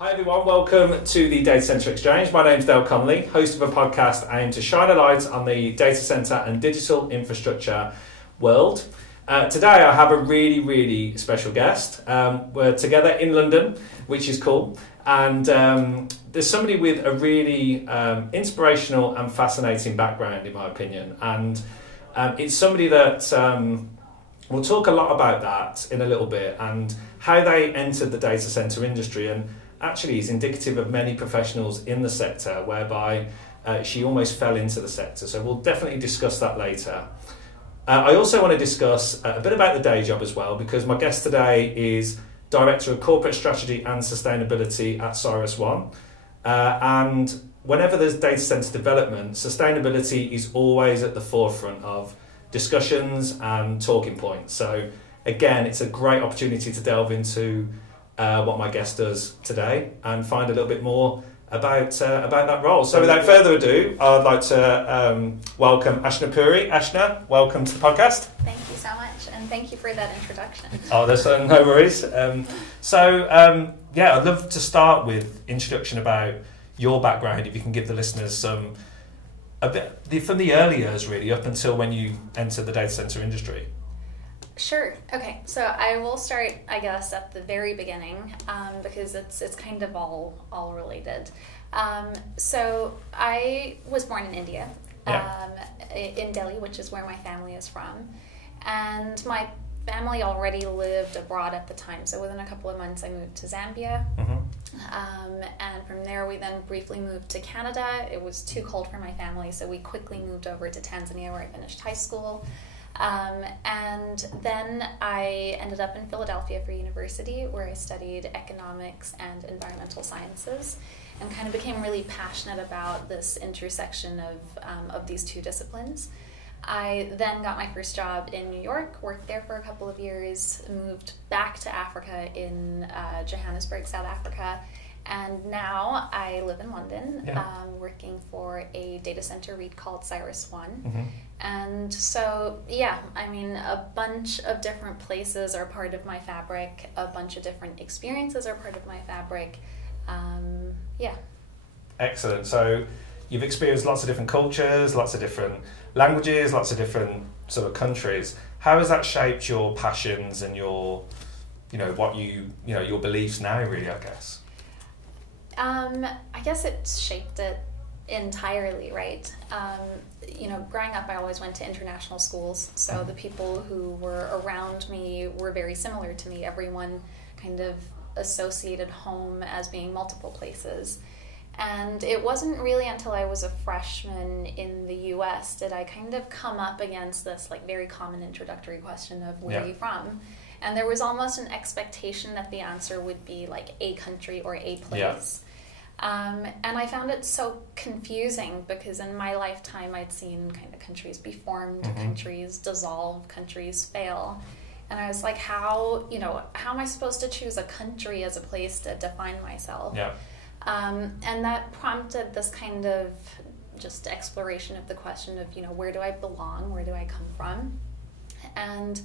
Hi everyone, welcome to the Data Center Exchange. My name's Dale Connolly, host of a podcast aimed to shine a light on the data center and digital infrastructure world. Today I have a really special guest. We're together in London, which is cool, and there's somebody with a really inspirational and fascinating background, in my opinion, and it's somebody that we'll talk a lot about that in a little bit and how they entered the data center industry, and actually is indicative of many professionals in the sector whereby she almost fell into the sector. So we'll definitely discuss that later. I also want to discuss a bit about the day job as well, because my guest today is Director of Corporate Strategy and Sustainability at CyrusOne. And whenever there's data center development, sustainability is always at the forefront of discussions and talking points. So again, it's a great opportunity to delve into what my guest does today and find a little bit more about that role. So without further ado, I'd like to welcome Aashna Puri. Aashna, welcome to the podcast. Thank you so much, and thank you for that introduction. Oh, there's no worries. I'd love to start with introduction about your background, if you can give the listeners a bit from the early years, really, up until when you entered the data center industry. Sure. Okay. So I will start, I guess, at the very beginning, because it's kind of all related. So I was born in India, in Delhi, which is where my family is from, and my family already lived abroad at the time. So within a couple of months, I moved to Zambia, and from there we then briefly moved to Canada. It was too cold for my family, so we quickly moved over to Tanzania, where I finished high school. And then I ended up in Philadelphia for university, where I studied economics and environmental sciences, and kind of became really passionate about this intersection of these two disciplines. I then got my first job in New York, worked there for a couple of years, moved back to Africa in Johannesburg, South Africa, and now I live in London, working for a data center REIT called CyrusOne. And so, a bunch of different places are part of my fabric, a bunch of different experiences are part of my fabric. Excellent. So you've experienced lots of different cultures, lots of different languages, lots of different sort of countries. How has that shaped your passions and your beliefs now, really, I guess? I guess it's shaped it entirely, right? Growing up, I always went to international schools, so the people who were around me were very similar to me. Everyone kind of associated home as being multiple places. And it wasn't really until I was a freshman in the US did I kind of come up against this very common introductory question of where are you from? And there was almost an expectation that the answer would be a country or a place. And I found it so confusing, because in my lifetime I'd seen kind of countries be formed, countries dissolve, countries fail. And I was like, how am I supposed to choose a country as a place to define myself? And that prompted this kind of just exploration of the question of, where do I belong? Where do I come from? And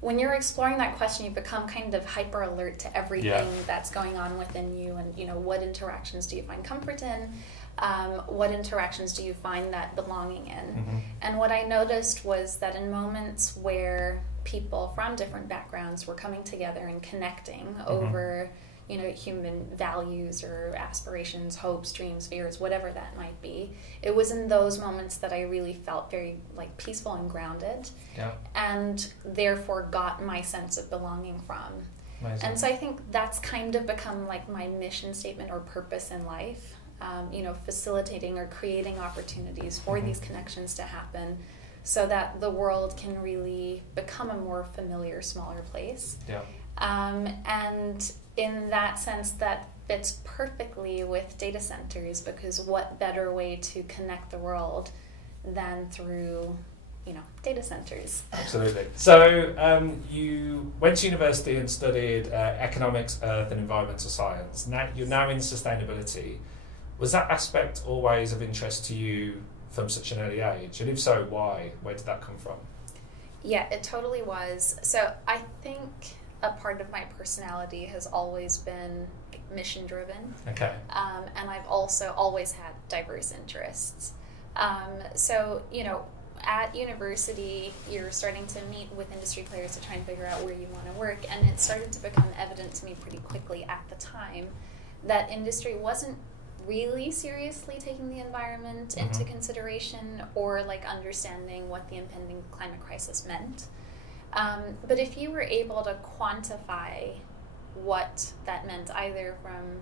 when you're exploring that question, you become kind of hyper alert to everything that's going on within you, and what interactions do you find comfort in, what interactions do you find that belonging in. And what I noticed was that in moments where people from different backgrounds were coming together and connecting over human values or aspirations, hopes, dreams, fears, whatever that might be. It was in those moments that I really felt very peaceful and grounded, and therefore got my sense of belonging from. Amazing. And so I think that's kind of become my mission statement or purpose in life, facilitating or creating opportunities for these connections to happen, so that the world can really become a more familiar, smaller place. And in that sense, that fits perfectly with data centers, because what better way to connect the world than through, data centers? Absolutely. So you went to university and studied economics, earth and environmental science. Now you're now in sustainability. Was that aspect always of interest to you from such an early age? And if so, why? Where did that come from? Yeah, it totally was. So I think a part of my personality has always been mission driven. Okay. And I've also always had diverse interests. So, you know, at university, you're starting to meet with industry players to try and figure out where you want to work. And it started to become evident to me pretty quickly at the time that industry wasn't really seriously taking the environment into consideration or like understanding what the impending climate crisis meant. But if you were able to quantify what that meant, either from,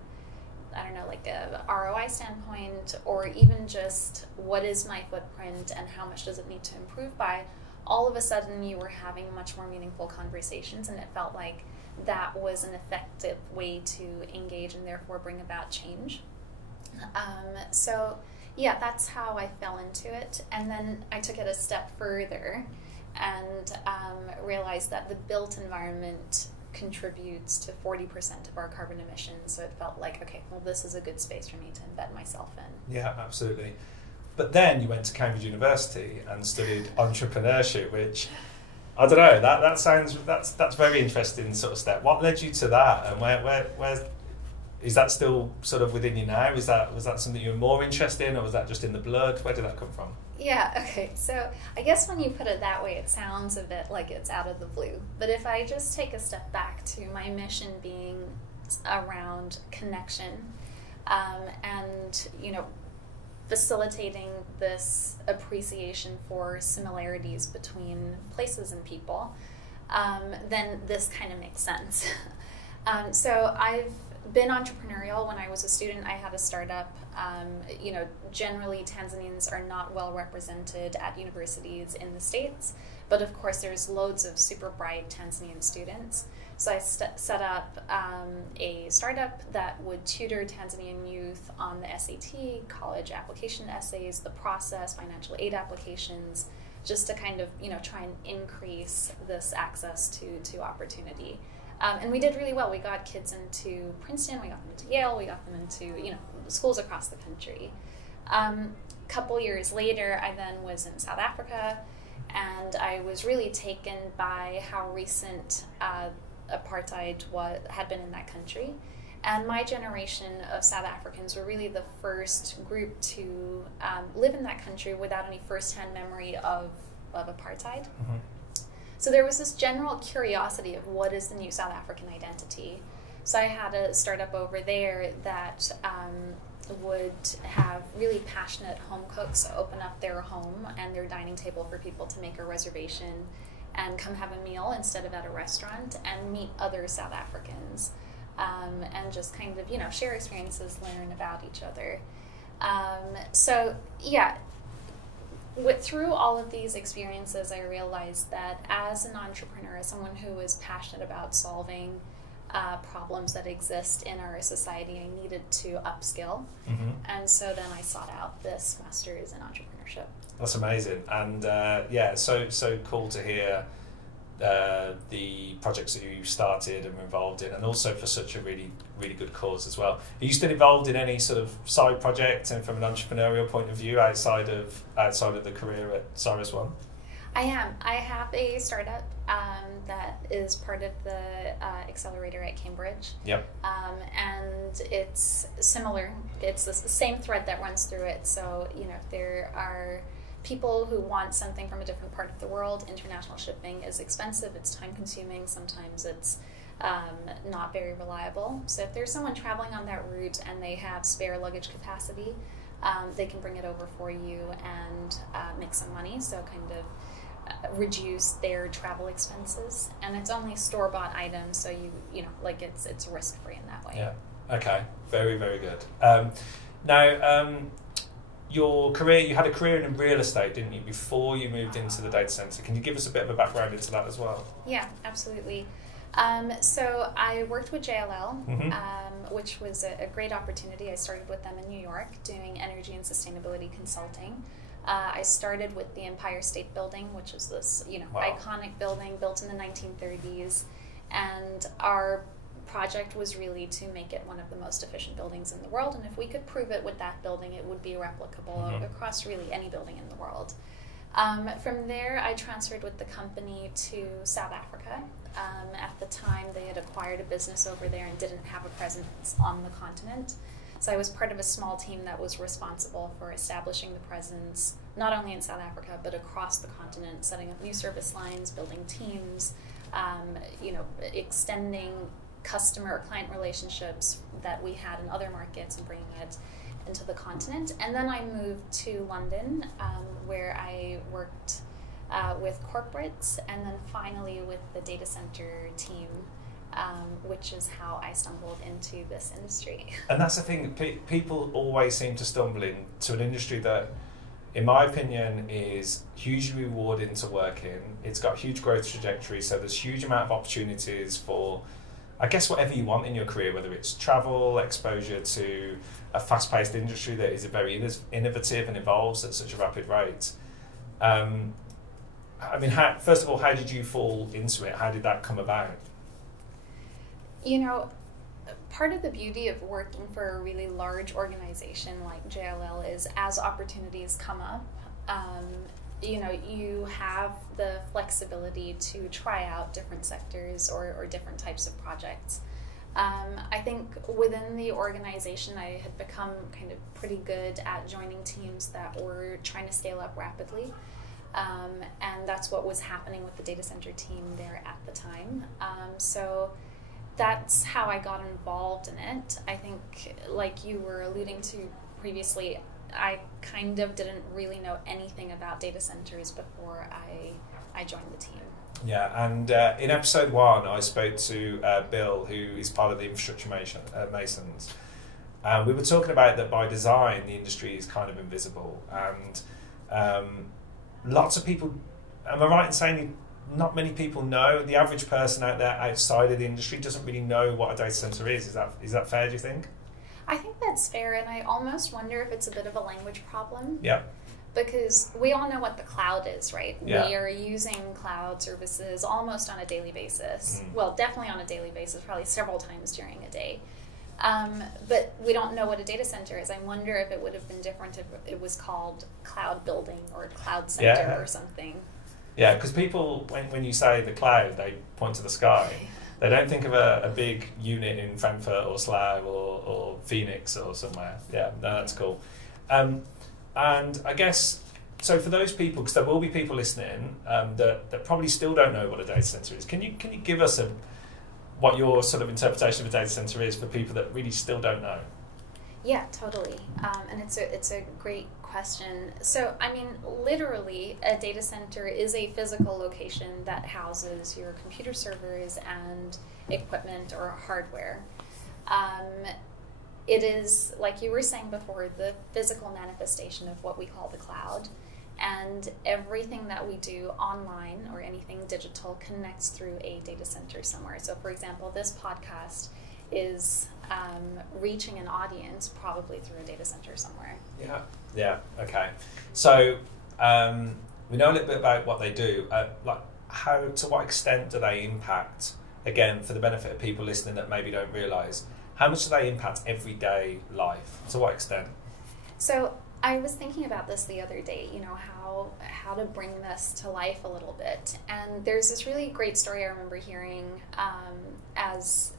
I don't know, like a ROI standpoint, or even just what is my footprint and how much does it need to improve by, all of a sudden you were having much more meaningful conversations, and it felt like that was an effective way to engage and therefore bring about change. So yeah, that's how I fell into it. And then I took it a step further and realized that the built environment contributes to 40% of our carbon emissions. So it felt like, okay, well, this is a good space for me to embed myself in. Yeah, absolutely. But then you went to Cambridge University and studied entrepreneurship, which, I don't know, that sounds, that's very interesting sort of step. What led you to that, and where is that still sort of within you now? Was that something you were more interested in, or was that just in the blood? Where did that come from? Yeah, okay, so I guess when you put it that way, it sounds a bit like it's out of the blue. But if I just take a step back to my mission being around connection, and, you know, facilitating this appreciation for similarities between places and people, then this kind of makes sense. So I've been entrepreneurial. When I was a student, I had a startup. You know, generally Tanzanians are not well represented at universities in the States, but of course there's loads of super bright Tanzanian students. So I set up a startup that would tutor Tanzanian youth on the SAT, college application essays, the process, financial aid applications, just to kind of, you know, try and increase this access to opportunity. And we did really well. We got kids into Princeton, we got them into Yale, we got them into, you know, schools across the country. Couple years later, I then was in South Africa, and I was really taken by how recent apartheid had been in that country. And my generation of South Africans were really the first group to live in that country without any first-hand memory of apartheid. Mm-hmm. So there was this general curiosity of what is the new South African identity. So I had a startup over there that would have really passionate home cooks open up their home and their dining table for people to make a reservation and come have a meal instead of at a restaurant, and meet other South Africans, and just kind of, you know, share experiences, learn about each other. So yeah, through all of these experiences, I realized that as an entrepreneur, as someone who is passionate about solving problems that exist in our society, I needed to upskill. Mm-hmm. And so then I sought out this master's in entrepreneurship. That's amazing. And yeah, so cool to hear the projects that you started and were involved in, and also for such a really, really good cause as well. Are you still involved in any sort of side project, and from an entrepreneurial point of view, outside of the career at CyrusOne? I am. I have a startup that is part of the accelerator at Cambridge. Yep. And it's similar. It's the same thread that runs through it. So, you know, there are people who want something from a different part of the world. International shipping is expensive, it's time consuming, sometimes it's not very reliable. So if there's someone traveling on that route and they have spare luggage capacity, they can bring it over for you and make some money, so kind of reduce their travel expenses. And it's only store-bought items, so you know, like it's risk-free in that way. Yeah, okay, very, very good. Now, your career, you had a career in real estate, didn't you, before you moved into the data center? Can you give us a bit of a background into that as well? Yeah, absolutely. So I worked with JLL, mm-hmm. Which was a great opportunity. I started with them in New York doing energy and sustainability consulting. I started with the Empire State Building, which is this, you know, wow, iconic building built in the 1930s, and our project was really to make it one of the most efficient buildings in the world, and if we could prove it with that building, it would be replicable mm-hmm. across really any building in the world. From there, I transferred with the company to South Africa. At the time, they had acquired a business over there and didn't have a presence on the continent. So I was part of a small team that was responsible for establishing the presence, not only in South Africa, but across the continent, setting up new service lines, building teams, extending customer or client relationships that we had in other markets and bringing it into the continent. And then I moved to London, where I worked with corporates, and then finally with the data center team, which is how I stumbled into this industry. And that's the thing, people always seem to stumble into an industry that, in my opinion, is hugely rewarding to work in. It's got huge growth trajectory, so there's huge amount of opportunities for, I guess, whatever you want in your career, whether it's travel, exposure to a fast-paced industry that is very innovative and evolves at such a rapid rate. First of all, how did you fall into it? How did that come about? Part of the beauty of working for a really large organization like JLL is, as opportunities come up, you have the flexibility to try out different sectors or different types of projects. I think within the organization, I had become kind of pretty good at joining teams that were trying to scale up rapidly. And that's what was happening with the data center team there at the time. So that's how I got involved in it. I think, like you were alluding to previously, I kind of didn't really know anything about data centers before I joined the team. Yeah, and in episode 1, I spoke to Bill, who is part of the Infrastructure Masons. We were talking about that by design, the industry is kind of invisible, and lots of people, am I right in saying not many people know, the average person out there outside of the industry doesn't really know what a data center is? Is that fair, do you think? I think that's fair, and I almost wonder if it's a bit of a language problem. Yeah. Because we all know what the cloud is, right? Yeah. We are using cloud services almost on a daily basis. Well, definitely on a daily basis, probably several times during a day. But we don't know what a data center is. I wonder if it would have been different if it was called cloud building or cloud center or something. Yeah, because people, when you say the cloud, they point to the sky. They don't think of a big unit in Frankfurt or Slough or Phoenix or somewhere. Yeah, no, that's cool. And I guess, so for those people, because there will be people listening that probably still don't know what a data center is, can you give us what your sort of interpretation of a data center is for people that really still don't know? Yeah, totally. And it's a great question. So, literally, a data center is a physical location that houses your computer servers and equipment or hardware. It is, like you were saying before, the physical manifestation of what we call the cloud. And everything that we do online or anything digital connects through a data center somewhere. So, for example, this podcast is reaching an audience probably through a data center somewhere. Yeah, okay. So we know a little bit about what they do. To what extent do they impact, again, for the benefit of people listening that maybe don't realise, how much do they impact everyday life? To what extent? So I was thinking about this the other day, how to bring this to life a little bit. And there's this really great story I remember hearing as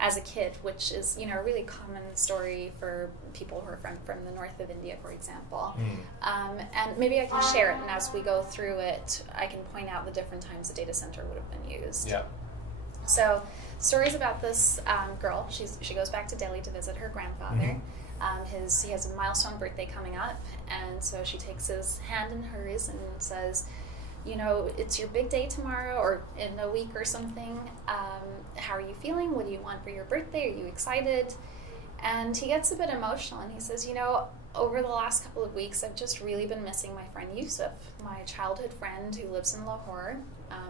a kid, which is, a really common story for people who are from the north of India, for example. And maybe I can share it, and as we go through it, I can point out the different times the data center would have been used. Yeah. So, stories about this girl. She goes back to Delhi to visit her grandfather. He has a milestone birthday coming up, and so she takes his hand in hers and says, it's your big day tomorrow or in a week or something. How are you feeling? What do you want for your birthday? Are you excited? And he gets a bit emotional and he says, over the last couple of weeks, I've just really been missing my friend Yusuf, my childhood friend who lives in Lahore.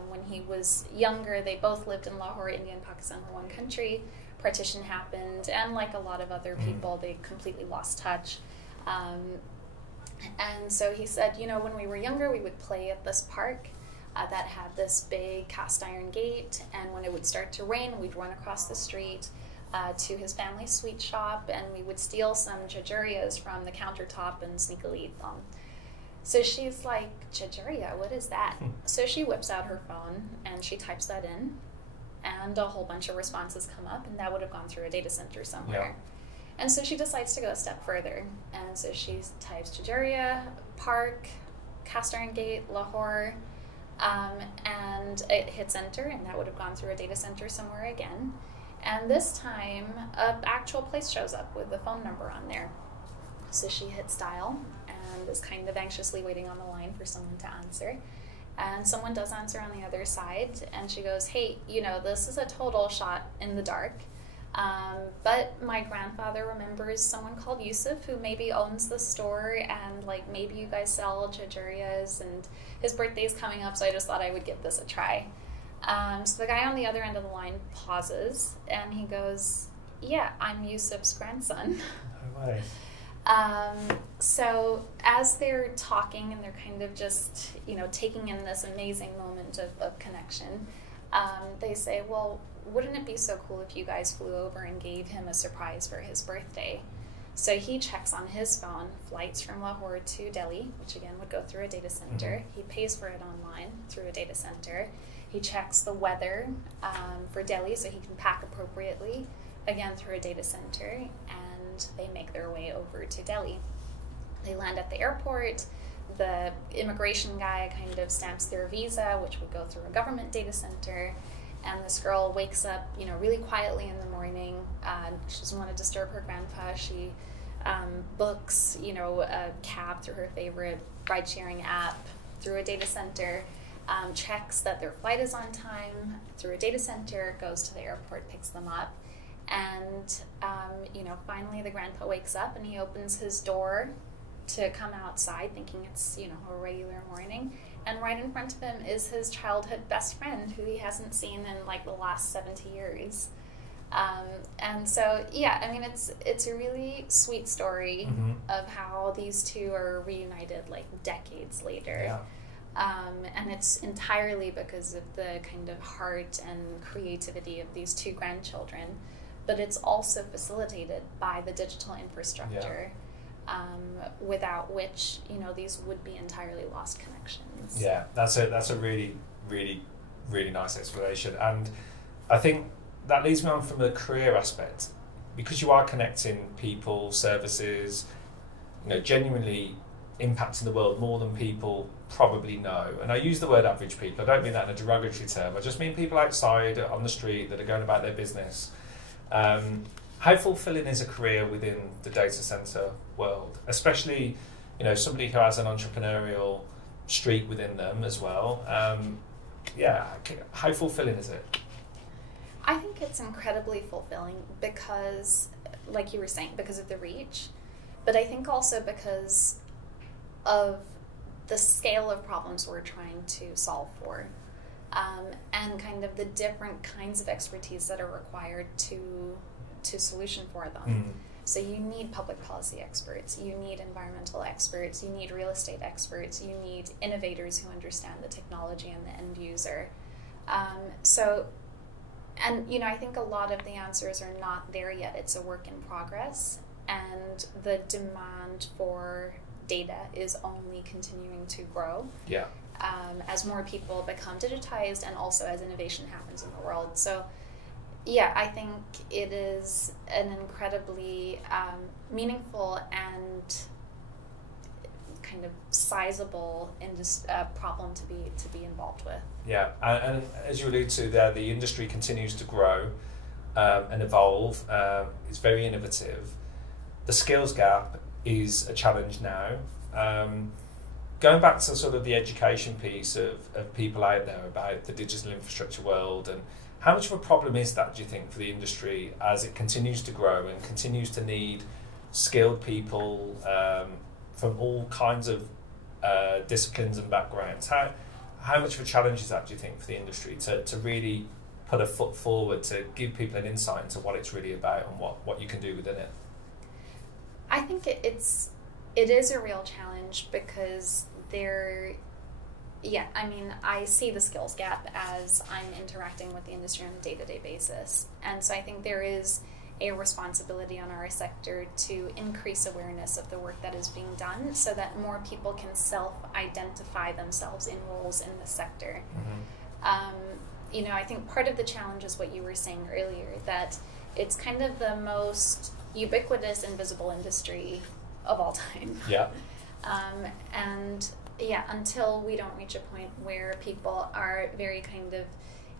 When he was younger, they both lived in Lahore. India and Pakistan were one country. Partition happened, and like a lot of other people, they completely lost touch. And so he said, when we were younger, we would play at this park that had this big cast iron gate, and when it would start to rain, we'd run across the street to his family's sweet shop, and we would steal some jajurias from the countertop and sneakily eat them. So she's like, Jajuria, what is that? So she whips out her phone and she types that in, and a whole bunch of responses come up, and that would have gone through a data center somewhere. Yeah. And so she decides to go a step further, and so she types Jajuria, Park, Cast Iron Gate, Lahore, and it hits enter, and that would have gone through a data center somewhere again. And this time, an actual place shows up with the phone number on there. So she hits dial and is kind of anxiously waiting on the line for someone to answer. And someone does answer on the other side, and she goes, hey, this is a total shot in the dark. But my grandfather remembers someone called Yusuf who maybe owns the store, and like maybe you guys sell Jajurias, and his birthday's coming up, so I just thought I would give this a try. So the guy on the other end of the line pauses, and he goes, yeah, I'm Yusuf's grandson. No way. So as they're talking and they're kind of just, taking in this amazing moment of connection, they say, well, wouldn't it be so cool if you guys flew over and gave him a surprise for his birthday? So he checks on his phone flights from Lahore to Delhi, which again would go through a data center. Mm-hmm. He pays for it online through a data center. He checks the weather for Delhi so he can pack appropriately, again through a data center, and they make their way over to Delhi. They land at the airport. The immigration guy kind of stamps their visa, which would go through a government data center. And this girl wakes up, really quietly in the morning. She doesn't want to disturb her grandpa. She books, a cab through her favorite ride-sharing app through a data center, checks that their flight is on time through a data center, goes to the airport, picks them up. And, finally the grandpa wakes up and he opens his door to come outside thinking it's, a regular morning. And right in front of him is his childhood best friend who he hasn't seen in like the last 70 years. And so, it's a really sweet story mm-hmm. of how these two are reunited like decades later. Yeah. And it's entirely because of the kind of heart and creativity of these two grandchildren, but it's also facilitated by the digital infrastructure. Yeah. Without which, these would be entirely lost connections. Yeah, that's a really, really, really nice explanation. And I think that leads me on from the career aspect, because you are connecting people, services, genuinely impacting the world more than people probably know. And I use the word average people. I don't mean that in a derogatory term. I just mean people outside on the street that are going about their business. How fulfilling is a career within the data center world, especially, somebody who has an entrepreneurial streak within them as well? How fulfilling is it? I think it's incredibly fulfilling because, like you were saying, because of the reach, but I think also because of the scale of problems we're trying to solve for, and kind of the different kinds of expertise that are required to solution for them. Mm. So you need public policy experts, you need environmental experts, you need real estate experts, you need innovators who understand the technology and the end user. I think a lot of the answers are not there yet. It's a work in progress, and the demand for data is only continuing to grow. Yeah. As more people become digitized and also as innovation happens in the world. So yeah, I think it is an incredibly meaningful and kind of sizable problem to be involved with. Yeah, and as you allude to there, the industry continues to grow and evolve. It's very innovative. The skills gap is a challenge now. Going back to sort of the education piece of people out there about the digital infrastructure world, and how much of a problem is that, do you think, for the industry as it continues to grow and continues to need skilled people from all kinds of disciplines and backgrounds? How much of a challenge is that, do you think, for the industry to really put a foot forward to give people an insight into what it's really about and what you can do within it? I think it is a real challenge because I see the skills gap as I'm interacting with the industry on a day-to-day basis. And so I think there is a responsibility on our sector to increase awareness of the work that is being done so that more people can self-identify themselves in roles in the sector. I think part of the challenge is what you were saying earlier, that it's kind of the most ubiquitous invisible industry of all time. Yeah. Until we don't reach a point where people are very kind of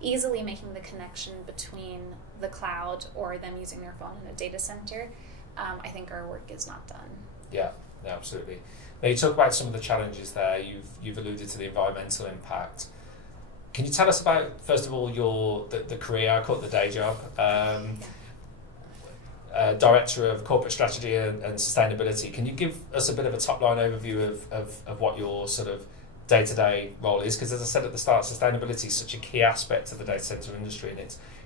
easily making the connection between the cloud or them using their phone in a data center, I think our work is not done. Yeah, absolutely. Now you talk about some of the challenges there. You've alluded to the environmental impact. Can you tell us about, first of all, the career, I call it the day job, Director of Corporate Strategy and Sustainability. Can you give us a bit of a top-line overview of what your sort of day-to-day role is? Because as I said at the start, sustainability is such a key aspect of the data center industry, and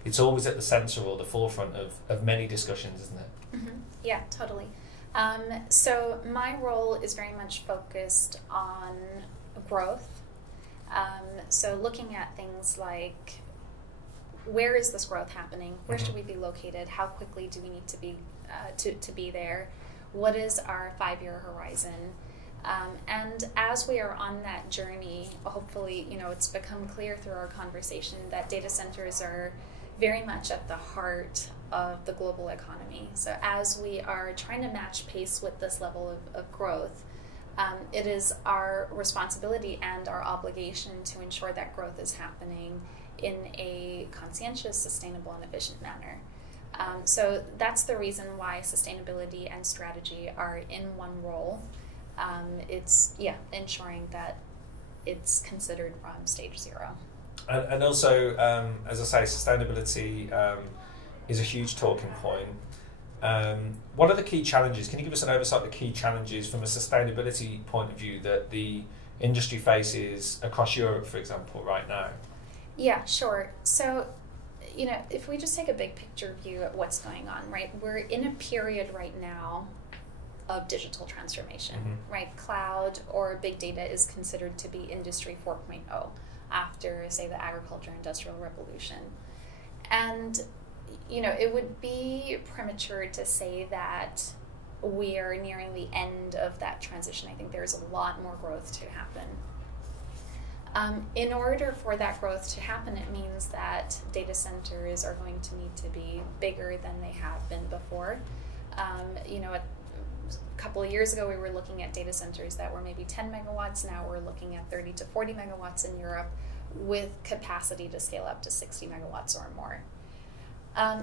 it's always at the center or the forefront of many discussions, isn't it? Mm-hmm. Yeah, totally. So my role is very much focused on growth. So looking at things like, where is this growth happening? Where should we be located? How quickly do we need to be to be there? What is our 5-year horizon? And as we are on that journey, hopefully, it's become clear through our conversation that data centers are very much at the heart of the global economy. So as we are trying to match pace with this level of growth, it is our responsibility and our obligation to ensure that growth is happening in a conscientious, sustainable, and efficient manner. So that's the reason why sustainability and strategy are in one role. It's ensuring that it's considered from stage zero. And also, as I say, sustainability is a huge talking point. What are the key challenges? Can you give us an oversight of the key challenges from a sustainability point of view that the industry faces across Europe, for example, right now? Yeah, sure. So, if we just take a big picture view at what's going on, right? We're in a period right now of digital transformation, right? Cloud or big data is considered to be Industry 4.0 after, say, the agriculture industrial revolution. And, it would be premature to say that we are nearing the end of that transition. I think there's a lot more growth to happen. In order for that growth to happen, it means that data centers are going to need to be bigger than they have been before. A couple of years ago, we were looking at data centers that were maybe 10 megawatts. Now we're looking at 30 to 40 megawatts in Europe with capacity to scale up to 60 megawatts or more.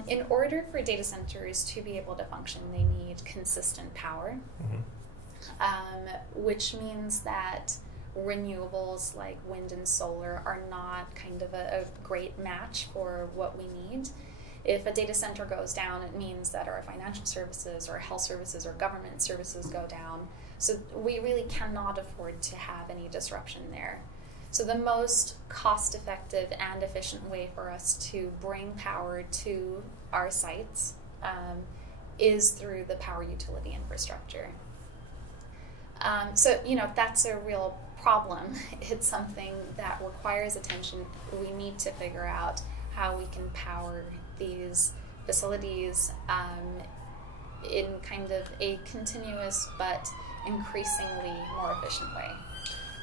In order for data centers to be able to function, they need consistent power, which means that renewables like wind and solar are not kind of a great match for what we need. If a data center goes down, it means that our financial services or health services or government services go down. So we really cannot afford to have any disruption there. So the most cost-effective and efficient way for us to bring power to our sites is through the power utility infrastructure. That's a real problem. It's something that requires attention. We need to figure out how we can power these facilities in kind of a continuous but increasingly more efficient way.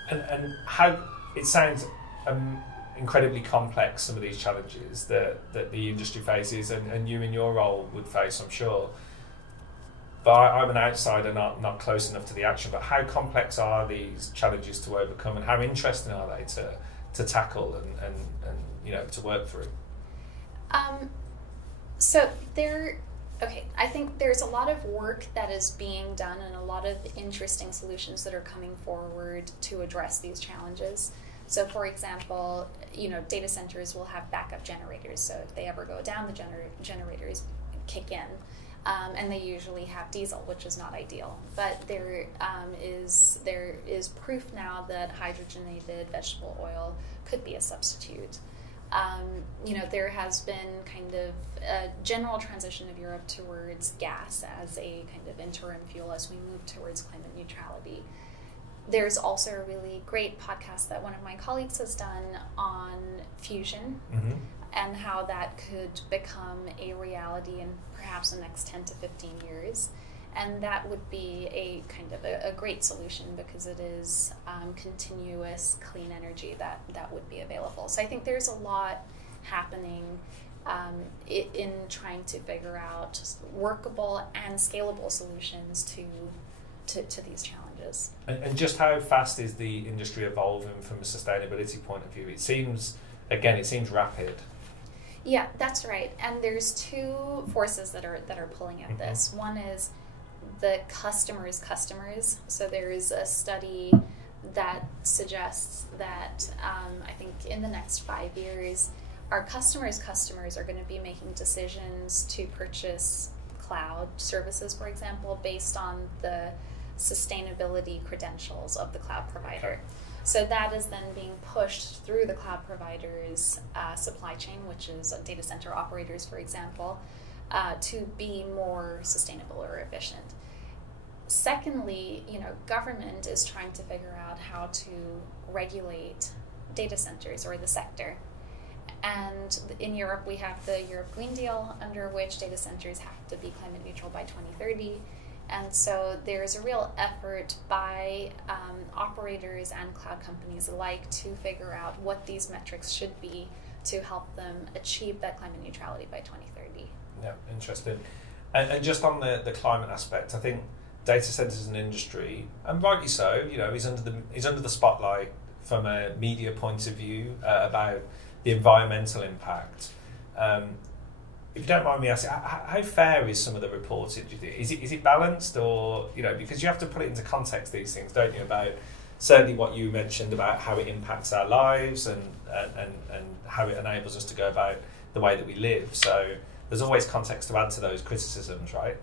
And how it sounds incredibly complex, some of these challenges that the industry faces and you in your role would face, I'm sure. But I'm an outsider, not close enough to the action. But how complex are these challenges to overcome, and how interesting are they to tackle and to work through? I think there's a lot of work that is being done and a lot of interesting solutions that are coming forward to address these challenges. So, for example, data centers will have backup generators. So if they ever go down, the generators kick in. And they usually have diesel, which is not ideal. But there is proof now that hydrogenated vegetable oil could be a substitute. There has been kind of a general transition of Europe towards gas as a kind of interim fuel as we move towards climate neutrality. There's also a really great podcast that one of my colleagues has done on fusion. and how that could become a reality in perhaps the next 10 to 15 years. And that would be a kind of a great solution, because it is continuous clean energy that would be available. So I think there's a lot happening in trying to figure out workable and scalable solutions to these challenges. And just how fast is the industry evolving from a sustainability point of view? It seems rapid. Yeah, that's right. And there's two forces that are pulling at this. One is the customers. So there is a study that suggests that I think in the next 5 years, our customers are going to be making decisions to purchase cloud services, for example, based on the sustainability credentials of the cloud provider. Okay. So that is then being pushed through the cloud provider's supply chain, which is data center operators, for example, to be more sustainable or efficient. Secondly, government is trying to figure out how to regulate data centers or the sector. And in Europe, we have the Europe Green Deal, under which data centers have to be climate neutral by 2030. And so there's a real effort by operators and cloud companies alike to figure out what these metrics should be to help them achieve that climate neutrality by 2030. Yeah, interesting. And just on the climate aspect, I think data centers as an industry, and rightly so, is under the spotlight from a media point of view about the environmental impact. If you don't mind me asking, how fair is some of the reporting, do you think? Is it balanced, or, because you have to put it into context, these things, don't you, about certainly what you mentioned about how it impacts our lives and how it enables us to go about the way that we live. So there's always context to add to those criticisms, right?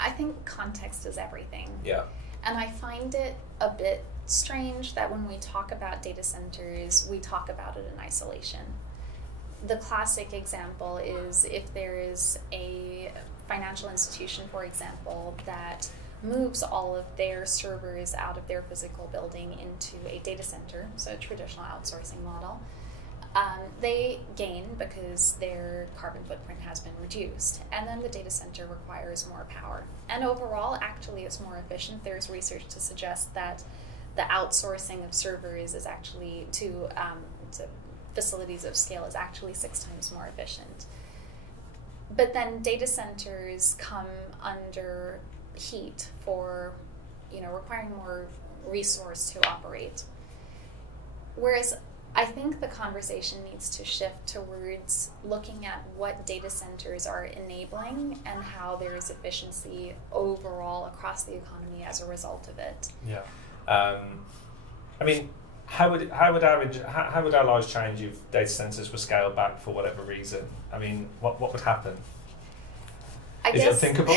I think context is everything. Yeah. And I find it a bit strange that when we talk about data centers, we talk about it in isolation. The classic example is if there is a financial institution, for example, that moves all of their servers out of their physical building into a data center, so a traditional outsourcing model, they gain because their carbon footprint has been reduced. And then the data center requires more power. And overall, actually, it's more efficient. There's research to suggest that the outsourcing of servers is actually to facilities of scale is actually 6 times more efficient. But then data centers come under heat for, requiring more resource to operate. Whereas I think the conversation needs to shift towards looking at what data centers are enabling and how there is efficiency overall across the economy as a result of it. Yeah. I mean, how would our lives change if data centers were scaled back for whatever reason? I mean, what would happen? Is it unthinkable?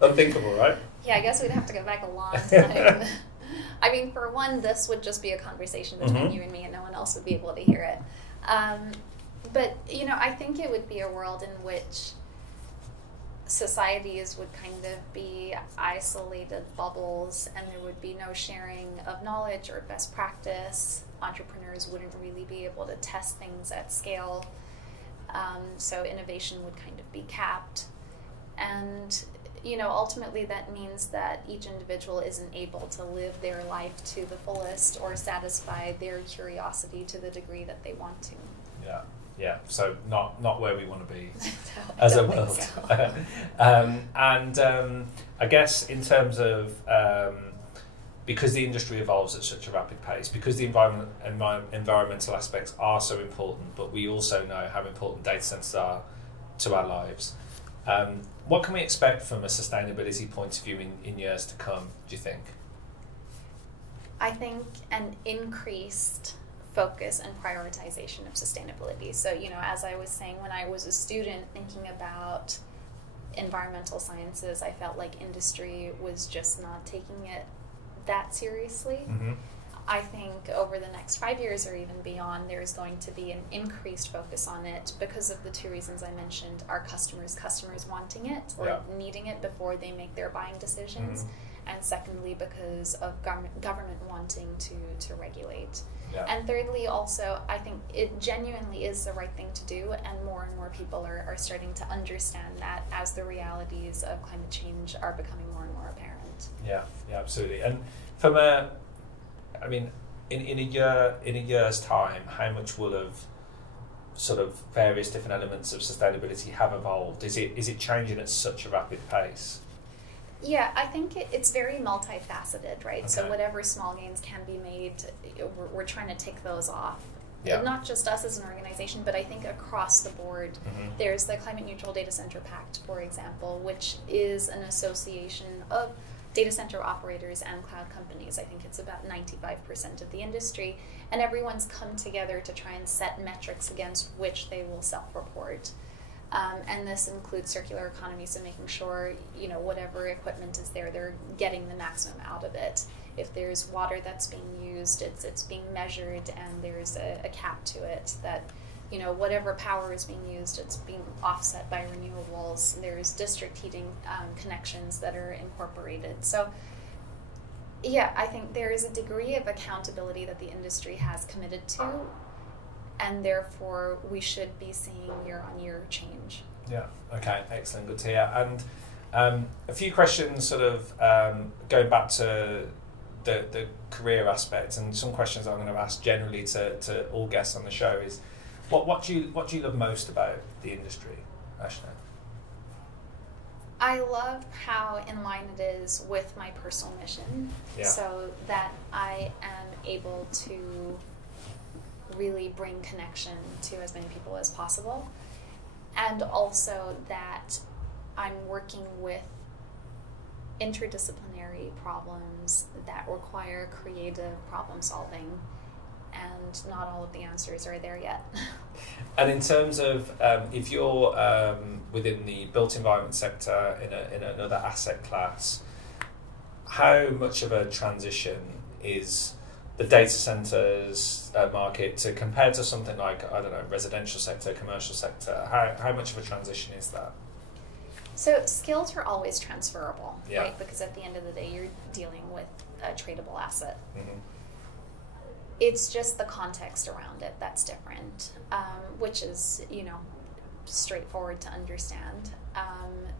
Unthinkable, right? Yeah, I guess we'd have to go back a long time. I mean, for one, this would just be a conversation between you and me, and no one else would be able to hear it. But, I think it would be a world in which societies would kind of be isolated bubbles, and there would be no sharing of knowledge or best practice. Entrepreneurs wouldn't really be able to test things at scale. So innovation would kind of be capped. And ultimately that means that each individual isn't able to live their life to the fullest or satisfy their curiosity to the degree that they want to. Yeah. So not where we want to be as a world. So. I guess in terms of because the industry evolves at such a rapid pace, because the environmental aspects are so important, but we also know how important data centers are to our lives. What can we expect from a sustainability point of view in years to come, do you think? I think an increased focus and prioritization of sustainability. So, as I was saying, when I was a student thinking about environmental sciences, I felt like industry was just not taking it that seriously. Mm-hmm. I think over the next 5 years or even beyond, there's going to be an increased focus on it because of the two reasons I mentioned: our customers wanting it or needing it before they make their buying decisions, and secondly, because of government wanting to regulate. Yeah. And thirdly, also, I think it genuinely is the right thing to do, and more people are starting to understand that as the realities of climate change are becoming more and more apparent. Yeah, absolutely. And from in a year's time, how much will have sort of various different elements of sustainability have evolved? Is it changing at such a rapid pace? Yeah, I think it's very multifaceted, right? Okay. So whatever small gains can be made, we're trying to tick those off. Yeah. Not just us as an organization, but I think across the board. Mm-hmm. There's the Climate Neutral Data Center Pact, for example, which is an association of data center operators and cloud companies. I think it's about 95% of the industry, and everyone's come together to try and set metrics against which they will self-report. And this includes circular economy, so making sure, whatever equipment is there, they're getting the maximum out of it. If there's water that's being used, it's being measured, and there's a cap to it that, whatever power is being used, it's being offset by renewables. There's district heating connections that are incorporated. So, yeah, I think there is a degree of accountability that the industry has committed to, and therefore we should be seeing year-on-year change. Yeah, okay, excellent, good to hear. And a few questions sort of going back to the career aspect, and some questions I'm going to ask generally to all guests on the show is, what do you love most about the industry, Aashna? I love how in line it is with my personal mission, so that I am able to really bring connection to as many people as possible, and also that I'm working with interdisciplinary problems that require creative problem solving, and not all of the answers are there yet. And in terms of if you're within the built environment sector in another asset class, how much of a transition is the data centers market to compared to something like, I don't know, residential sector, commercial sector? How much of a transition is that? So skills are always transferable, Yeah. right? Because at the end of the day, you're dealing with a tradable asset. Mm-hmm. It's just the context around it that's different, which is, straightforward to understand.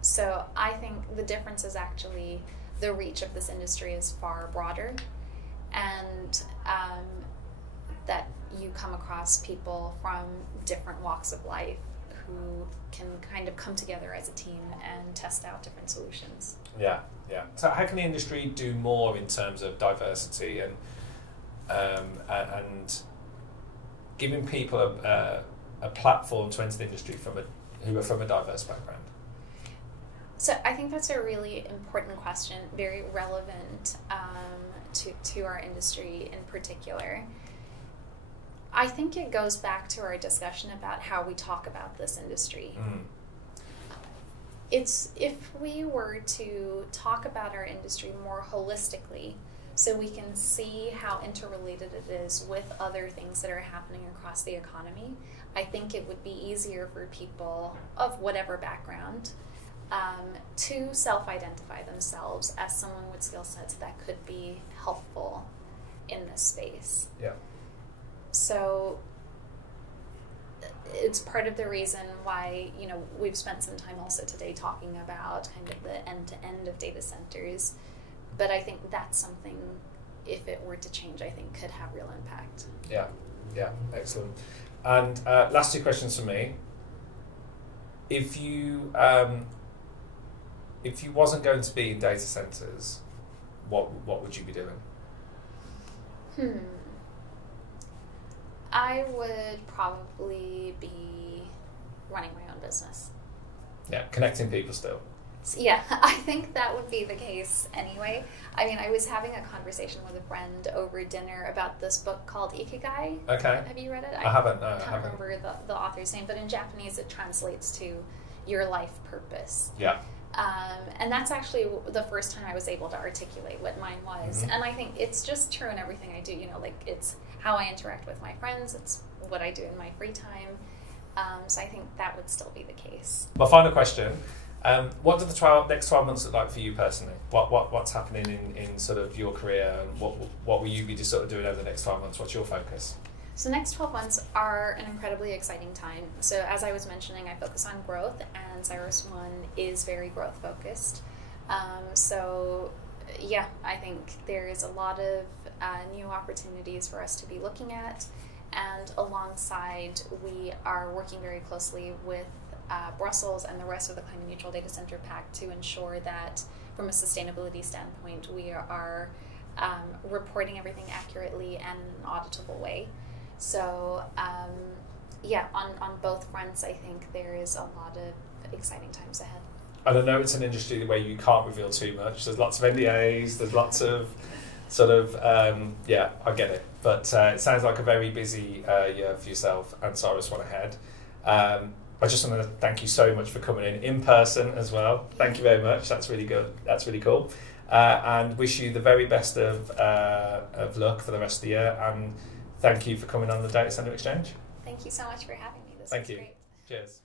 So I think the difference is actually the reach of this industry is far broader, and that you come across people from different walks of life who can kind of come together as a team and test out different solutions. Yeah. So how can the industry do more in terms of diversity and giving people a platform to enter the industry who are from a diverse background? So I think that's a really important question, very relevant to our industry in particular. I think it goes back to our discussion about how we talk about this industry. It's if we were to talk about our industry more holistically, so we can see how interrelated it is with other things that are happening across the economy, I think it would be easier for people of whatever background to self-identify themselves as someone with skill sets that could be helpful in this space. Yeah. So it's part of the reason why, we've spent some time also today talking about kind of the end-to-end of data centers. But I think that's something, if it were to change, I think could have real impact. Yeah, excellent. And last two questions from me. If you wasn't going to be in data centers, what would you be doing? I would probably be running my own business. Yeah, connecting people still. Yeah, I think that would be the case anyway. I mean, I was having a conversation with a friend over dinner about this book called Ikigai. Okay. Have you read it? I haven't, no, I can't remember the author's name, but in Japanese it translates to your life purpose. Yeah. And that's actually the first time I was able to articulate what mine was. Mm-hmm. And I think it's just true in everything I do. It's how I interact with my friends. It's what I do in my free time. So I think that would still be the case. My final question. What do the next 12 months look like for you personally? What's happening in sort of your career, and what will you be just sort of doing over the next 12 months? What's your focus? So the next 12 months are an incredibly exciting time. So as I was mentioning, I focus on growth, and CyrusOne is very growth focused. So yeah, I think there is a lot of new opportunities for us to be looking at, and alongside we are working very closely with Brussels and the rest of the Climate Neutral Data Center Pact to ensure that from a sustainability standpoint we are reporting everything accurately and in an auditable way. So yeah, on both fronts I think there is a lot of exciting times ahead. And I know it's an industry where you can't reveal too much. There's lots of NDAs, there's lots of sort of, yeah, I get it. But it sounds like a very busy year for yourself and CyrusOne ahead. I just want to thank you so much for coming in person as well. Thank you very much. That's really good. That's really cool. And wish you the very best of luck for the rest of the year. And thank you for coming on the Data Center Exchange. Thank you so much for having me. This Thank was you. great. Cheers.